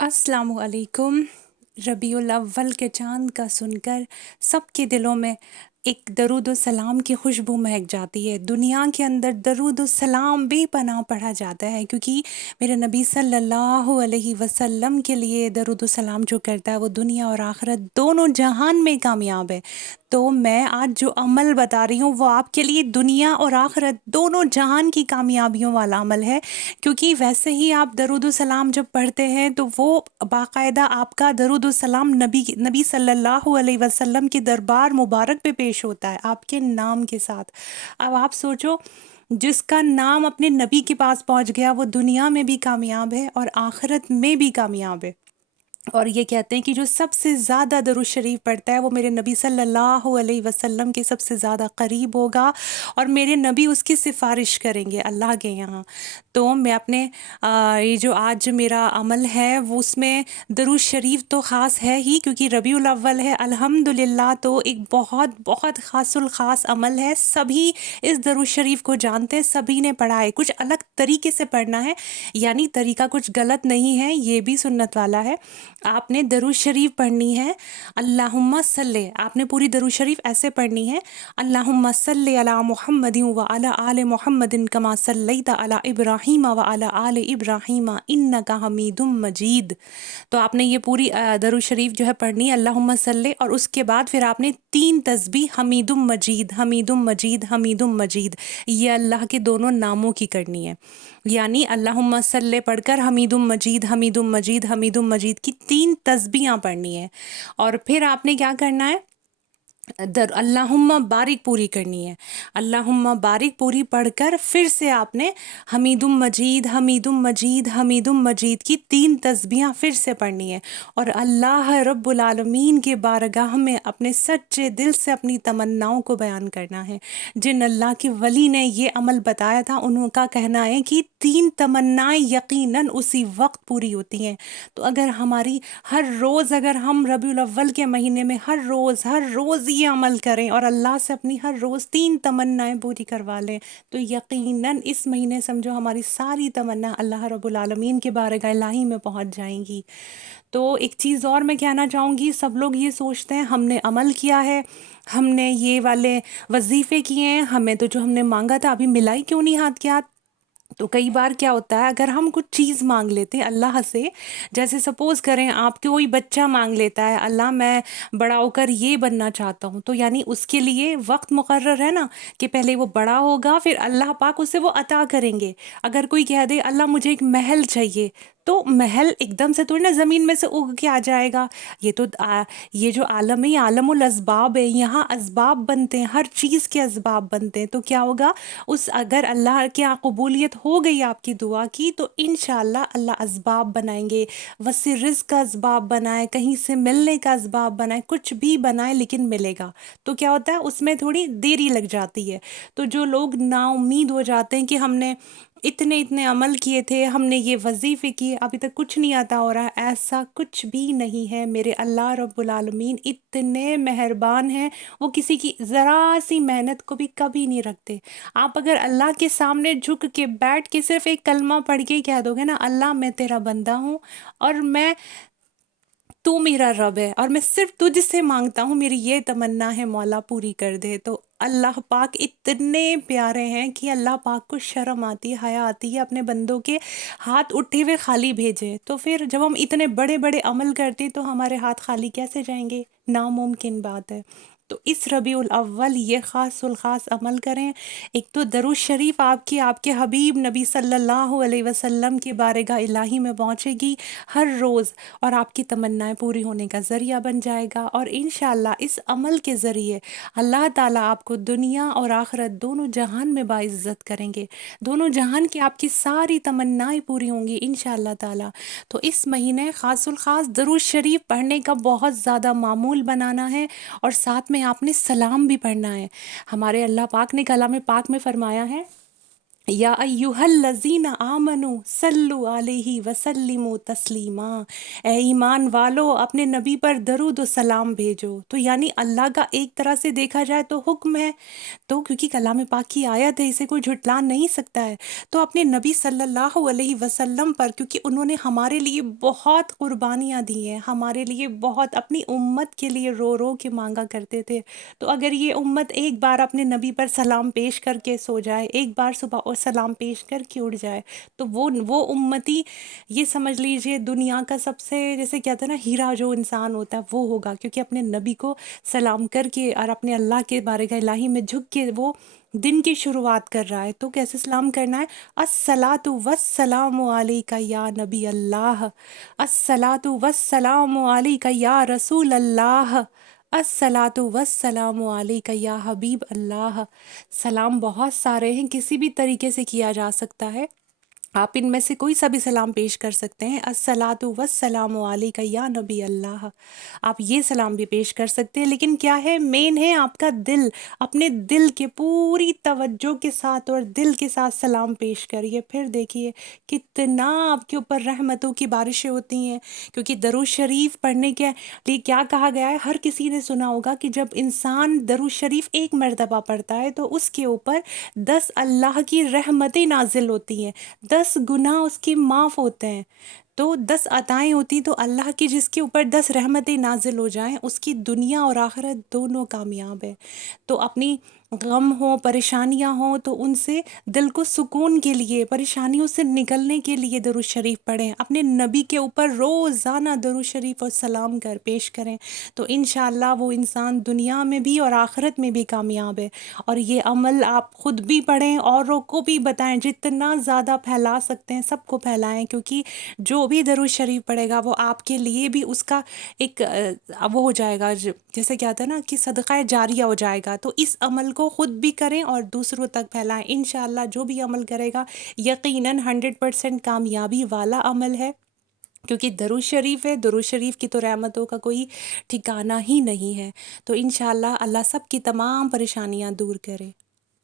السلام علیکم۔ ربیع الاول کے چاند کا سن کر سب کے دلوں میں ایک درود و سلام کی خوشبو مہک جاتی ہے۔ دنیا کے اندر درود و سلام بے پناہ پڑھا جاتا ہے، کیونکہ میرے نبی صلی اللہ علیہ وسلم کے لیے درود و سلام جو کرتا ہے وہ دنیا اور آخرت دونوں جہان میں کامیاب ہے۔ تو میں آج جو عمل بتا رہی ہوں وہ آپ کے لیے دنیا اور آخرت دونوں جہان کی کامیابیوں والا عمل ہے، کیونکہ ویسے ہی آپ درود و سلام جب پڑھتے ہیں تو وہ باقاعدہ آپ کا درود و سلام نبی صلی اللہ علیہ وسلم کے دربار مبارک پہ پیش ہوتا ہے آپ کے نام کے ساتھ۔ اب آپ سوچو، جس کا نام اپنے نبی کے پاس پہنچ گیا وہ دنیا میں بھی کامیاب ہے اور آخرت میں بھی کامیاب ہے۔ اور یہ کہتے ہیں کہ جو سب سے زیادہ درود شریف پڑھتا ہے وہ میرے نبی صلی اللہ علیہ وسلم کے سب سے زیادہ قریب ہوگا، اور میرے نبی اس کی سفارش کریں گے اللہ کے یہاں۔ تو میں اپنے یہ جو آج میرا عمل ہے وہ اس میں درود شریف تو خاص ہے ہی، کیونکہ ربیع الاول ہے الحمدللہ، تو ایک بہت بہت خاص الخاص عمل ہے۔ سبھی اس درود شریف کو جانتے ہیں، سبھی نے پڑھا ہے، کچھ الگ طریقے سے پڑھنا ہے، یعنی طریقہ کچھ غلط نہیں ہے، یہ بھی سنت والا ہے۔ آپ نے درود شریف پڑھنی ہے، اللہم صلی، آپ نے پوری درود شریف ایسے پڑھنی ہے، اللہم صلی علی محمد وعلی آل محمد کما صلیت علی ابراہیم وعلی آل ابراہیم انک حمید مجید۔ تو آپ نے یہ پوری درود شریف جو ہے پڑھنی ہے اللہم صلی، اور اس کے بعد پھر آپ نے 3 تسبیح حمید مجید حمید مجید حمید مجید، یہ اللہ کے دونوں ناموں کی کرنی ہے، یعنی اللہم صلی پڑھ کر حمید مجید حمید مجید حمید مجید کی 3 تسبیحاں پڑھنی ہے۔ اور پھر آپ نے کیا کرنا ہے، اللہم بارک پوری کرنی ہے، اللہم بارک پوری پڑھ کر پھر سے آپ نے حمید مجید حمید مجید حمید مجید کی 3 تسبیحاں پھر سے پڑھنی ہے، اور اللہ رب العالمین کے بارگاہ میں اپنے سچے دل سے اپنی تمناؤں کو بیان کرنا ہے۔ جن اللہ کے ولی نے یہ عمل بتایا تھا ان کا کہنا ہے کہ 3 تمنائیں یقیناً اسی وقت پوری ہوتی ہیں۔ تو اگر ہماری ہر روز، اگر ہم ربیع الاول کے مہینے میں ہر روز یہ عمل کریں اور اللہ سے اپنی ہر روز 3 تمنائیں پوری کروا لیں، تو یقیناً اس مہینے سمجھو ہماری ساری تمنا اللہ رب العالمین کے بارگاہ الہی میں پہنچ جائیں گی۔ تو ایک چیز اور میں کہنا چاہوں گی، سب لوگ یہ سوچتے ہیں ہم نے عمل کیا ہے، ہم نے یہ والے وظیفے کیے ہیں، ہمیں تو جو ہم نے مانگا تھا ابھی ملا ہی کیوں نہیں ہاتھ کے ہاتھ۔ تو کئی بار کیا ہوتا ہے، اگر ہم کچھ چیز مانگ لیتے ہیں اللہ سے، جیسے سپوز کریں آپ کے کوئی بچہ مانگ لیتا ہے اللہ میں بڑا ہو کر یہ بننا چاہتا ہوں، تو یعنی اس کے لیے وقت مقرر ہے نا، کہ پہلے وہ بڑا ہوگا پھر اللہ پاک اسے وہ عطا کریں گے۔ اگر کوئی کہہ دے اللہ مجھے ایک محل چاہیے، تو محل ایک دم سے تھوڑی نا زمین میں سے اگ کے آ جائے گا، یہ تو یہ جو عالم ہے یہ عالم الاسباب ہے، یہاں اسباب بنتے ہیں، ہر چیز کے اسباب بنتے ہیں۔ تو کیا ہوگا، اگر اللہ کے یہاں قبولیت ہو گئی آپ کی دعا کی تو انشاءاللہ اللہ اسباب بنائیں گے، وسیع رزق کا اسباب بنائے، کہیں سے ملنے کا اسباب بنائے، کچھ بھی بنائے لیکن ملے گا۔ تو کیا ہوتا ہے اس میں تھوڑی دیری لگ جاتی ہے۔ تو جو لوگ نا امید ہو جاتے ہیں کہ ہم نے اتنے عمل کیے تھے، ہم نے یہ وظیفے کیے، ابھی تک کچھ نہیں عطا ہو رہا ہے، ایسا کچھ بھی نہیں ہے۔ میرے اللہ رب العالمین اتنے مہربان ہیں، وہ کسی کی ذرا سی محنت کو بھی کبھی نہیں رکھتے۔ آپ اگر اللہ کے سامنے جھک کے بیٹھ کے صرف ایک کلمہ پڑھ کے کہہ دو گے نا، اللہ میں تیرا بندہ ہوں اور تو میرا رب ہے اور میں صرف تجھ سے مانگتا ہوں، میری یہ تمنا ہے مولا پوری کر دے، تو اللہ پاک اتنے پیارے ہیں کہ اللہ پاک کو شرم آتی ہے، حیا آتی ہے اپنے بندوں کے ہاتھ اٹھے ہوئے خالی بھیجے۔ تو پھر جب ہم اتنے بڑے بڑے عمل کرتے ہیں تو ہمارے ہاتھ خالی کیسے جائیں گے؟ ناممکن بات ہے۔ تو اس ربیع الاول یہ خاص الخاص عمل کریں۔ ایک تو درود شریف آپ کے حبیب نبی صلی اللہ علیہ وسلم کی بارگاہ الہی میں پہنچے گی ہر روز، اور آپ کی تمنائیں پوری ہونے کا ذریعہ بن جائے گا، اور انشاءاللہ اس عمل کے ذریعے اللہ تعالیٰ آپ کو دنیا اور آخرت دونوں جہان میں باعزت کریں گے، دونوں جہان کی آپ کی ساری تمنائیں پوری ہوں گی انشاءاللہ تعالیٰ۔ تو اس مہینے خاص الخاص درود شریف پڑھنے کا بہت زیادہ معمول بنانا ہے، اور ساتھ میں آپ نے سلام بھی پڑھنا ہے۔ ہمارے اللہ پاک نے کلام پاک میں فرمایا ہے یا ایہا الذین آمنوا صلوا علیہ وسلموا تسلیما، اے ایمان والو اپنے نبی پر درود و سلام بھیجو۔ تو یعنی اللہ کا ایک طرح سے دیکھا جائے تو حکم ہے، تو کیونکہ کلام پاک کی آیت ہے، اسے کوئی جھٹلا نہیں سکتا ہے، تو اپنے نبی صلی اللہ علیہ وسلم پر، کیونکہ انہوں نے ہمارے لیے بہت قربانیاں دی ہیں، ہمارے لیے بہت، اپنی امت کے لیے رو رو کے مانگا کرتے تھے، تو اگر یہ امت ایک بار اپنے نبی پر سلام پیش کر کے سو جائے، ایک بار صبح اور سلام پیش کر کے اٹھ جائے، تو وہ امتی، یہ سمجھ لیجئے دنیا کا سب سے، جیسے کہتے ہیں نا، ہیرا جو انسان ہوتا ہے وہ ہوگا، کیونکہ اپنے نبی کو سلام کر کے اور اپنے اللہ کے بارگاہ الہی میں جھک کے وہ دن کی شروعات کر رہا ہے۔ تو کیسے سلام کرنا ہے؟ الصلاۃ والسلام علیک یا نبی اللہ، الصلاۃ والسلام علیک یا رسول اللہ، الصلاۃ والسلام علیک یا حبیب اللہ۔ سلام بہت سارے ہیں، کسی بھی طریقے سے کیا جا سکتا ہے، آپ ان میں سے کوئی سا بھی سلام پیش کر سکتے ہیں۔ الصلاۃ والسلام علیک یا نبی اللہ، آپ یہ سلام بھی پیش کر سکتے ہیں، لیکن کیا ہے، مین ہے آپ کا دل، اپنے دل کے پوری توجہ کے ساتھ اور دل کے ساتھ سلام پیش کریے، پھر دیکھیے کتنا آپ کے اوپر رحمتوں کی بارشیں ہوتی ہیں، کیونکہ درود شریف پڑھنے کے لیے کیا کہا گیا ہے، ہر کسی نے سنا ہوگا کہ جب انسان درود شریف ایک مرتبہ پڑھتا ہے تو اس کے اوپر 10 اللہ کی رحمتیں نازل ہوتی ہیں، 10 گناہ اس کے معاف ہوتے ہیں، تو 10 عطائیں ہوتی، تو اللہ کی جس کے اوپر 10 رحمتیں نازل ہو جائیں اس کی دنیا اور آخرت دونوں کامیاب ہے۔ تو اپنی غم ہوں، پریشانیاں ہوں، تو ان سے دل کو سکون کے لیے، پریشانیوں سے نکلنے کے لیے درود شریف پڑھیں، اپنے نبی کے اوپر روزانہ درود شریف اور سلام کر پیش کریں، تو انشاءاللہ وہ انسان دنیا میں بھی اور آخرت میں بھی کامیاب ہے۔ اور یہ عمل آپ خود بھی پڑھیں، اوروں کو بھی بتائیں، جتنا زیادہ پھیلا سکتے ہیں سب کو پھیلائیں، کیونکہ جو بھی درود شریف پڑھے گا وہ آپ کے لیے بھی اس کا ایک وہ ہو جائے گا، جیسے کہتے ہیں نا کہ صدقہ جاریہ ہو جائے گا، تو اس عمل کو خود بھی کریں اور دوسروں تک پھیلائیں، انشاءاللہ جو بھی عمل کرے گا یقیناً 100% کامیابی والا عمل ہے، کیونکہ درود شریف ہے، درود شریف کی تو رحمتوں کا کوئی ٹھکانہ ہی نہیں ہے۔ تو انشاءاللہ اللہ سب کی تمام پریشانیاں دور کرے۔